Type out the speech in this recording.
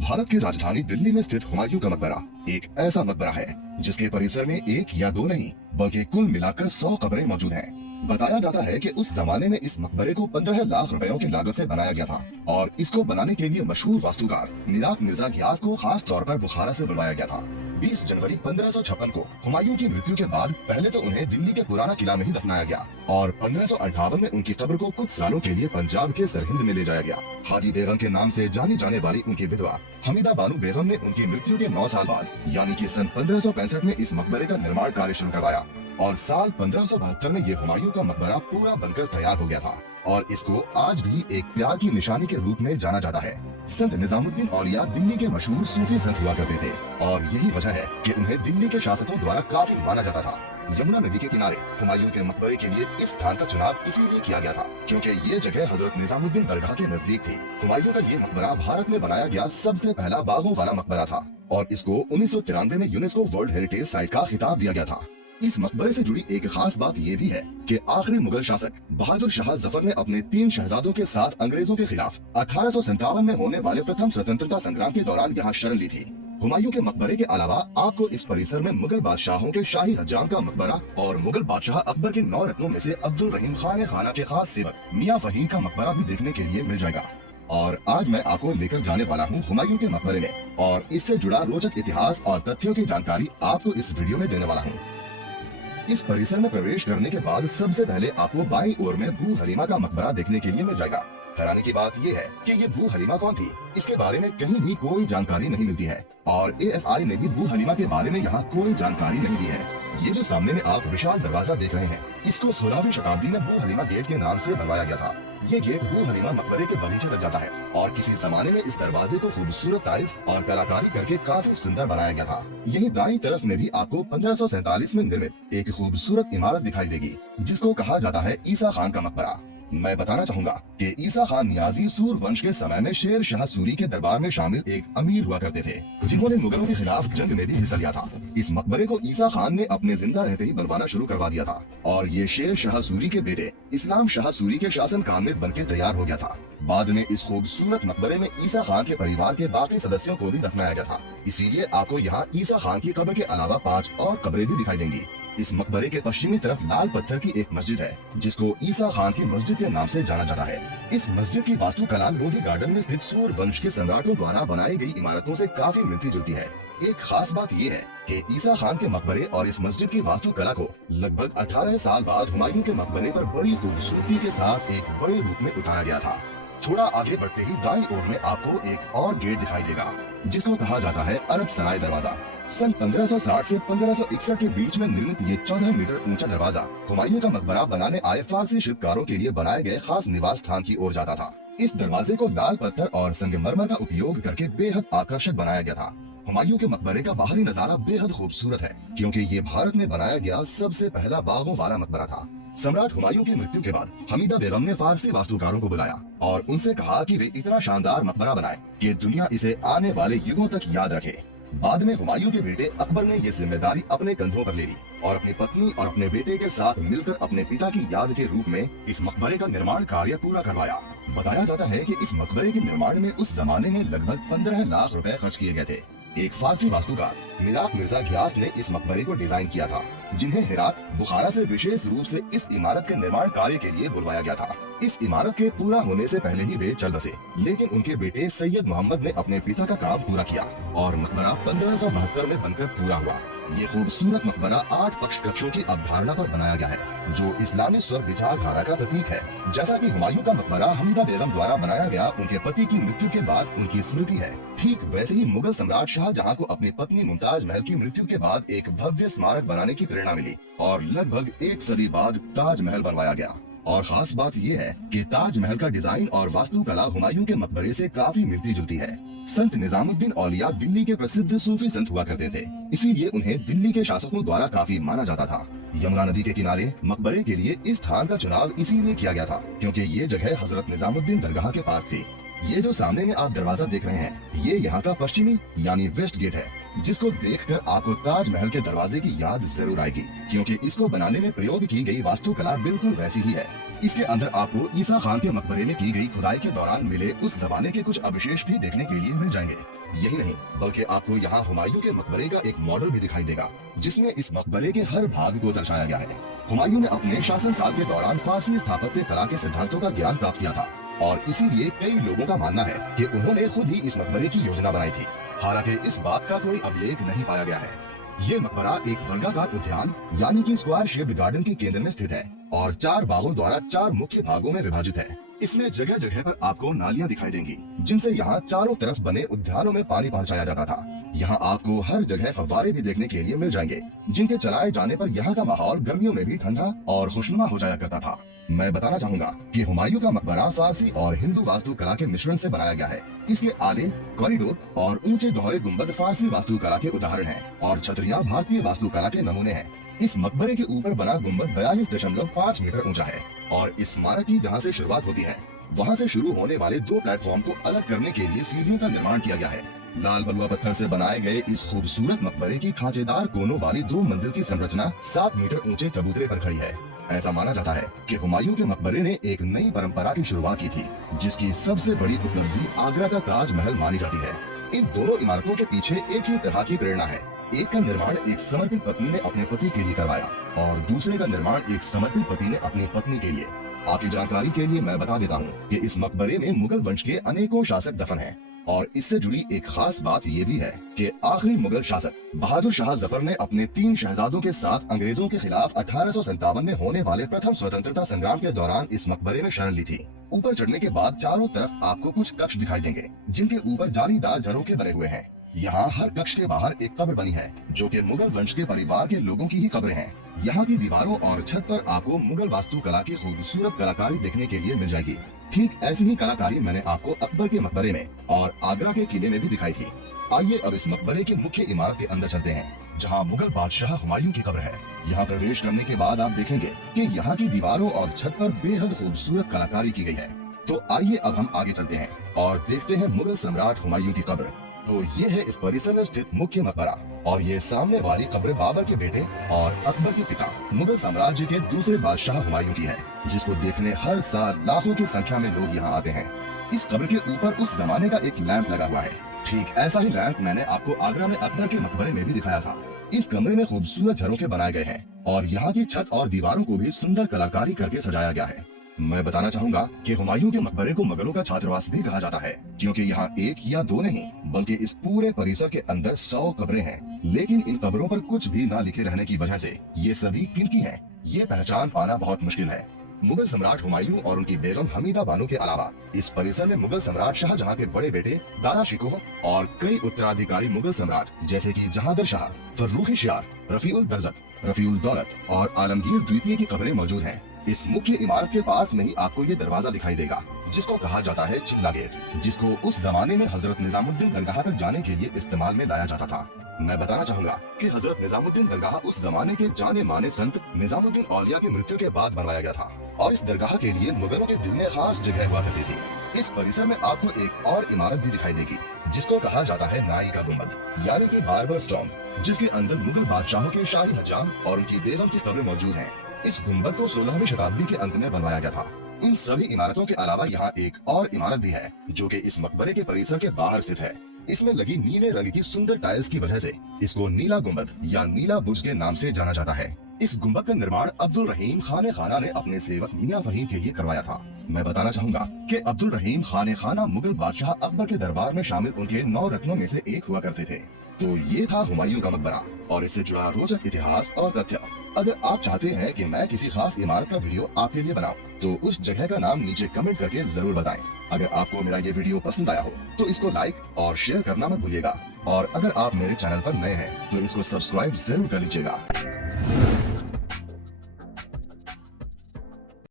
भारत की राजधानी दिल्ली में स्थित हुमायूं का मकबरा एक ऐसा मकबरा है जिसके परिसर में एक या दो नहीं बल्कि कुल मिलाकर 100 कब्रें मौजूद हैं। बताया जाता है कि उस जमाने में इस मकबरे को 15 लाख रुपयों की लागत से बनाया गया था और इसको बनाने के लिए मशहूर वास्तुकार मिराक मिर्जा गियास को खास तौर पर बुखारा से बुलवाया गया था। 20 जनवरी 1556 को हुमायूं की मृत्यु के बाद पहले तो उन्हें दिल्ली के पुराना किला में ही दफनाया गया और 1558 में उनकी कब्र को कुछ सालों के लिए पंजाब के सरहिंद में ले जाया गया। हाजी बेगम के नाम से जानी जाने वाली उनकी विधवा हमीदा बानो बेगम ने उनकी मृत्यु के 9 साल बाद यानी कि सन 1565 में इस मकबरे का निर्माण कार्य शुरू करवाया और साल 1572 में ये हुमायूं का मकबरा पूरा बनकर तैयार हो गया था और इसको आज भी एक प्यार की निशानी के रूप में जाना जाता है। संत निजामुद्दीन औलिया दिल्ली के मशहूर सूफी संत हुआ करते थे और यही वजह है कि उन्हें दिल्ली के शासकों द्वारा काफी माना जाता था। यमुना नदी के किनारे हुमायूं के मकबरे के लिए इस स्थान का चुनाव इसीलिए किया गया था क्योंकि ये जगह हजरत निजामुद्दीन दरगाह के नजदीक थी। हुमायूं का ये मकबरा भारत में बनाया गया सबसे पहला बागों वाला मकबरा था और इसको 1993 में यूनेस्को वर्ल्ड हेरिटेज साइट का खिताब दिया गया था। इस मकबरे से जुड़ी एक खास बात ये भी है कि आखिरी मुगल शासक बहादुर शाह जफर ने अपने 3 शहजादों के साथ अंग्रेजों के खिलाफ 1857 में होने वाले प्रथम स्वतंत्रता संग्राम के दौरान यहाँ शरण ली थी। हुमायूं के मकबरे के अलावा आपको इस परिसर में मुगल बादशाहों के शाही हज्जाम का मकबरा और मुगल बादशाह अकबर के 9 रत्नों में से अब्दुल रहीम खान खाना के खास सेवक मियां फहीम का मकबरा भी देखने के लिए मिल जाएगा। और आज मैं आपको लेकर जाने वाला हूँ हुमायूं के मकबरे में और इससे जुड़ा रोचक इतिहास और तथ्यों की जानकारी आपको इस वीडियो में देने वाला हूँ। इस परिसर में प्रवेश करने के बाद सबसे पहले आपको बाईं ओर में भू हलीमा का मकबरा देखने के लिए मिल जाएगा। हैरानी की बात यह है कि ये भू हलीमा कौन थी, इसके बारे में कहीं भी कोई जानकारी नहीं मिलती है और ASI ने भी भू हलीमा के बारे में यहाँ कोई जानकारी नहीं दी है। ये जो सामने में आप विशाल दरवाजा देख रहे हैं, इसको 16वीं शताब्दी में भू हलीमा गेट के नाम से बनवाया गया था। ये गेट भू हलीमा मकबरे के बगीचे तक जाता है और किसी जमाने में इस दरवाजे को खूबसूरत टाइल्स और कलाकारी करके काफी सुंदर बनाया गया था। यही दाईं तरफ में भी आपको 1547 में निर्मित एक खूबसूरत इमारत दिखाई देगी जिसको कहा जाता है ईसा खान का मकबरा। मैं बताना चाहूंगा कि ईसा खान नियाजी सूर वंश के समय में शेर शाह सूरी के दरबार में शामिल एक अमीर हुआ करते थे जिन्होंने मुगलों के खिलाफ जंग में भी हिस्सा लिया था। इस मकबरे को ईसा खान ने अपने जिंदा रहते ही बनवाना शुरू करवा दिया था और ये शेर शाह सूरी के बेटे इस्लाम शाह सूरी के शासन काल में बनके तैयार हो गया था। बाद में इस खूबसूरत मकबरे में ईसा खान के परिवार के बाकी सदस्यों को भी दफनाया गया था, इसीलिए आपको यहाँ ईसा खान की कब्र के अलावा 5 और कब्रें भी दिखाई देंगी। इस मकबरे के पश्चिमी तरफ लाल पत्थर की एक मस्जिद है जिसको ईसा खान की मस्जिद के नाम से जाना जाता है। इस मस्जिद की वास्तुकला लोधी गार्डन में स्थित सूर वंश के सम्राटों द्वारा बनाई गई इमारतों से काफी मिलती जुलती है। एक खास बात ये है कि ईसा खान के मकबरे और इस मस्जिद की वास्तुकला को लगभग 18 साल बाद हुमायूं के मकबरे पर बड़ी खूबसूरती के साथ एक बड़े रूप में उतारा गया था। थोड़ा आगे बढ़ते ही दाईं ओर में आपको एक और गेट दिखाई देगा जिसको कहा जाता है अरब सराय दरवाजा। सन 1560 से 1561 के बीच में निर्मित ये 14 मीटर ऊंचा दरवाजा हुमायूं का मकबरा बनाने आए फारसी शिल्पकारों के लिए बनाए गए खास निवास स्थान की ओर जाता था। इस दरवाजे को लाल पत्थर और संगमरमर का उपयोग करके बेहद आकर्षक बनाया गया था। हुमायूं के मकबरे का बाहरी नजारा बेहद खूबसूरत है क्योंकि ये भारत में बनाया गया सबसे पहला बागों वाला मकबरा था। सम्राट हुमायूं की मृत्यु के बाद हमीदा बेगम ने फारसी वास्तुकारों को बुलाया और उनसे कहा कि वे इतना शानदार मकबरा बनाए कि दुनिया इसे आने वाले युगों तक याद रखे। बाद में हुमायूं के बेटे अकबर ने ये जिम्मेदारी अपने कंधों पर ले ली और अपनी पत्नी और अपने बेटे के साथ मिलकर अपने पिता की याद के रूप में इस मकबरे का निर्माण कार्य पूरा करवाया। बताया जाता है कि इस मकबरे के निर्माण में उस जमाने में लगभग 15 लाख रुपए खर्च किए गए थे। एक फारसी वास्तुकार मिराक मिर्जा गियास ने इस मकबरे को डिजाइन किया था जिन्हें हेरात बुखारा से विशेष रूप से इस इमारत के निर्माण कार्य के लिए बुलवाया गया था। इस इमारत के पूरा होने से पहले ही वे चल बसे, लेकिन उनके बेटे सैयद मोहम्मद ने अपने पिता का काम पूरा किया और मकबरा 1572 में बनकर पूरा हुआ। ये खूबसूरत मकबरा 8 पक्ष कक्षों की अवधारणा पर बनाया गया है जो इस्लामी स्वर विचारधारा का प्रतीक है। जैसा कि हुमायूं का मकबरा हमीदा बेगम द्वारा बनाया गया उनके पति की मृत्यु के बाद उनकी स्मृति है, ठीक वैसे ही मुगल सम्राट शाहजहां को अपनी पत्नी मुमताज महल की मृत्यु के बाद एक भव्य स्मारक बनाने की प्रेरणा मिली और लगभग 1 सदी बाद ताजमहल बनवाया गया। और खास बात यह है कि ताजमहल का डिजाइन और वास्तुकला हुमायूं के मकबरे से काफी मिलती जुलती है। संत निजामुद्दीन औलिया दिल्ली के प्रसिद्ध सूफी संत हुआ करते थे, इसीलिए उन्हें दिल्ली के शासकों द्वारा काफी माना जाता था। यमुना नदी के किनारे मकबरे के लिए इस स्थान का चुनाव इसीलिए किया गया था क्योंकि ये जगह हजरत निजामुद्दीन दरगाह के पास थी। ये जो सामने में आप दरवाजा देख रहे हैं, ये यहाँ का पश्चिमी यानी वेस्ट गेट है जिसको देखकर आपको ताजमहल के दरवाजे की याद जरूर आएगी क्योंकि इसको बनाने में प्रयोग की गई वास्तुकला बिल्कुल वैसी ही है। इसके अंदर आपको ईसा खान के मकबरे में की गई खुदाई के दौरान मिले उस जमाने के कुछ अवशेष भी देखने के लिए मिल जाएंगे। यही नहीं बल्कि आपको यहाँ हुमायूं के मकबरे का एक मॉडल भी दिखाई देगा, जिसमें इस मकबरे के हर भाग को दर्शाया गया है। हुमायूं ने अपने शासनकाल के दौरान फारसी स्थापत्य कला के सिद्धांतों का ज्ञान प्राप्त किया था और इसीलिए कई लोगों का मानना है कि उन्होंने खुद ही इस मकबरे की योजना बनाई थी। हालांकि इस बात का कोई अभिलेख नहीं पाया गया है। ये मकबरा एक वर्गाकार उद्यान यानी कि स्क्वायर शेप्ड गार्डन के केंद्र में स्थित है और 4 बागों द्वारा 4 मुख्य भागों में विभाजित है। इसमें जगह जगह पर आपको नालियां दिखाई देंगी, जिनसे यहाँ चारों तरफ बने उद्यानों में पानी पहुँचाया जाता था। यहाँ आपको हर जगह फव्वारे भी देखने के लिए मिल जाएंगे, जिनके चलाए जाने पर यहाँ का माहौल गर्मियों में भी ठंडा और खुशनुमा हो जाया करता था। मैं बताना चाहूंगा कि हुमायूं का मकबरा फारसी और हिंदू वास्तुकला के मिश्रण से बनाया गया है। इसके आले, कॉरिडोर और ऊंचे दोहरे गुंबद फारसी वास्तुकला के उदाहरण हैं और छतरियां भारतीय वास्तुकला के नमूने हैं। इस मकबरे के ऊपर बना गुंबद 42.5 मीटर ऊंचा है और इस स्मारक की जहाँ से शुरुआत होती है, वहाँ से शुरू होने वाले 2 प्लेटफॉर्म को अलग करने के लिए सीढ़ियों का निर्माण किया गया है। लाल बलुआ पत्थर से बनाए गए इस खूबसूरत मकबरे की खांचेदार कोनों वाली 2 मंजिल की संरचना 7 मीटर ऊंचे चबूतरे पर खड़ी है। ऐसा माना जाता है कि हुमायूं के मकबरे ने एक नई परंपरा की शुरुआत की थी, जिसकी सबसे बड़ी उपलब्धि आगरा का ताजमहल मानी जाती है। इन दोनों इमारतों के पीछे एक ही तरह की प्रेरणा है। एक का निर्माण एक समर्पित पत्नी ने अपने पति के लिए करवाया और दूसरे का निर्माण एक समर्पित पति ने अपनी पत्नी के लिए। आपकी जानकारी के लिए मैं बता देता हूँ कि इस मकबरे में मुगल वंश के अनेकों शासक दफन हैं और इससे जुड़ी एक खास बात ये भी है कि आखिरी मुगल शासक बहादुर शाह जफर ने अपने 3 शहजादों के साथ अंग्रेजों के खिलाफ 1857 में होने वाले प्रथम स्वतंत्रता संग्राम के दौरान इस मकबरे में शरण ली थी। ऊपर चढ़ने के बाद चारों तरफ आपको कुछ कक्ष दिखाई देंगे, जिनके ऊपर जालीदार झरोखे बने हुए हैं। यहाँ हर कक्ष के बाहर एक कब्र बनी है, जो कि मुगल वंश के परिवार के लोगों की ही कब्रें हैं। यहाँ की दीवारों और छत पर आपको मुगल वास्तुकला की खूबसूरत कलाकारी देखने के लिए मिल जाएगी। ठीक ऐसी ही कलाकारी मैंने आपको अकबर के मकबरे में और आगरा के किले में भी दिखाई थी। आइए अब इस मकबरे की मुख्य इमारत के अंदर चलते हैं, जहाँ मुगल बादशाह हुमायूं की कब्र है। यहाँ प्रवेश करने के बाद आप देखेंगे कि यहाँ की दीवारों और छत पर बेहद खूबसूरत कलाकारी की गई है। तो आइए अब हम आगे चलते हैं और देखते हैं मुगल सम्राट हुमायूं की कब्र। तो ये है इस परिसर में स्थित मुख्य मकबरा और ये सामने वाली कब्र बाबर के बेटे और अकबर के पिता मुगल साम्राज्य के दूसरे बादशाह हुमायूं की है, जिसको देखने हर साल लाखों की संख्या में लोग यहाँ आते हैं। इस कब्र के ऊपर उस जमाने का एक लैंप लगा हुआ है। ठीक ऐसा ही लैंप मैंने आपको आगरा में अकबर के मकबरे में भी दिखाया था। इस कमरे में खूबसूरत झरोखे बनाए गए हैं और यहाँ की छत और दीवारों को भी सुंदर कलाकारी करके सजाया गया है। मैं बताना चाहूंगा कि हुमायूं के मकबरे को मुगलों का छात्रावास भी कहा जाता है, क्योंकि यहाँ 1 या 2 नहीं बल्कि इस पूरे परिसर के अंदर 100 कब्रें हैं। लेकिन इन कब्रों पर कुछ भी ना लिखे रहने की वजह से ये सभी किनकी हैं, ये पहचान पाना बहुत मुश्किल है। मुगल सम्राट हुमायूं और उनकी बेगम हमीदा बानो के अलावा इस परिसर में मुगल सम्राट शाहजहां के बड़े बेटे दारा शिकोह और कई उत्तराधिकारी मुगल सम्राट जैसे कि जहांगीर शाह, फर्रुख शियार, रफीउल दर्जत, रफीउल दौलत और आलमगीर द्वितीय की कब्रें मौजूद हैं। इस मुख्य इमारत के पास में ही आपको ये दरवाजा दिखाई देगा, जिसको कहा जाता है चिल्ला गेट, जिसको उस जमाने में हजरत निजामुद्दीन दरगाह तक जाने के लिए इस्तेमाल में लाया जाता था। मैं बताना चाहूंगा कि हजरत निजामुद्दीन दरगाह उस जमाने के जाने माने संत निजामुद्दीन औलिया की मृत्यु के बाद बनवाया गया था और इस दरगाह के लिए मुगलों के दिल में खास जगह हुआ करती थी। इस परिसर में आपको एक और इमारत भी दिखाई देगी, जिसको कहा जाता है नाई का गुम्बद यानी कि बार्बर स्टोन, जिसके अंदर मुगल बादशाहों के शाही हजाम और उनकी बेगम की कब्रें मौजूद हैं। इस गुम्बद को 16वीं शताब्दी के अंत में बनवाया गया था। इन सभी इमारतों के अलावा यहाँ एक और इमारत भी है, जो कि इस मकबरे के परिसर के बाहर स्थित है। इसमें लगी नीले रंग की सुंदर टाइल्स की वजह से इसको नीला गुम्बद या नीला बुर्ज के नाम से जाना जाता है। इस गुम्बद का निर्माण अब्दुल रहीम खाने खाना ने अपने सेवक मियां फहीम के लिए करवाया था। मैं बताना चाहूंगा कि अब्दुल रहीम खाने खाना मुगल बादशाह अकबर के दरबार में शामिल उनके 9 रत्नों में से एक हुआ करते थे। तो ये था हुमायूं का मकबरा और इससे जुड़ा रोचक इतिहास और तथ्य। अगर आप चाहते हैं कि मैं किसी खास इमारत का वीडियो आपके लिए बनाऊं, तो उस जगह का नाम नीचे कमेंट करके जरूर बताएं। अगर आपको मेरा ये वीडियो पसंद आया हो तो इसको लाइक और शेयर करना मत भूलिएगा और अगर आप मेरे चैनल पर नए हैं तो इसको सब्सक्राइब जरूर कर लीजिएगा।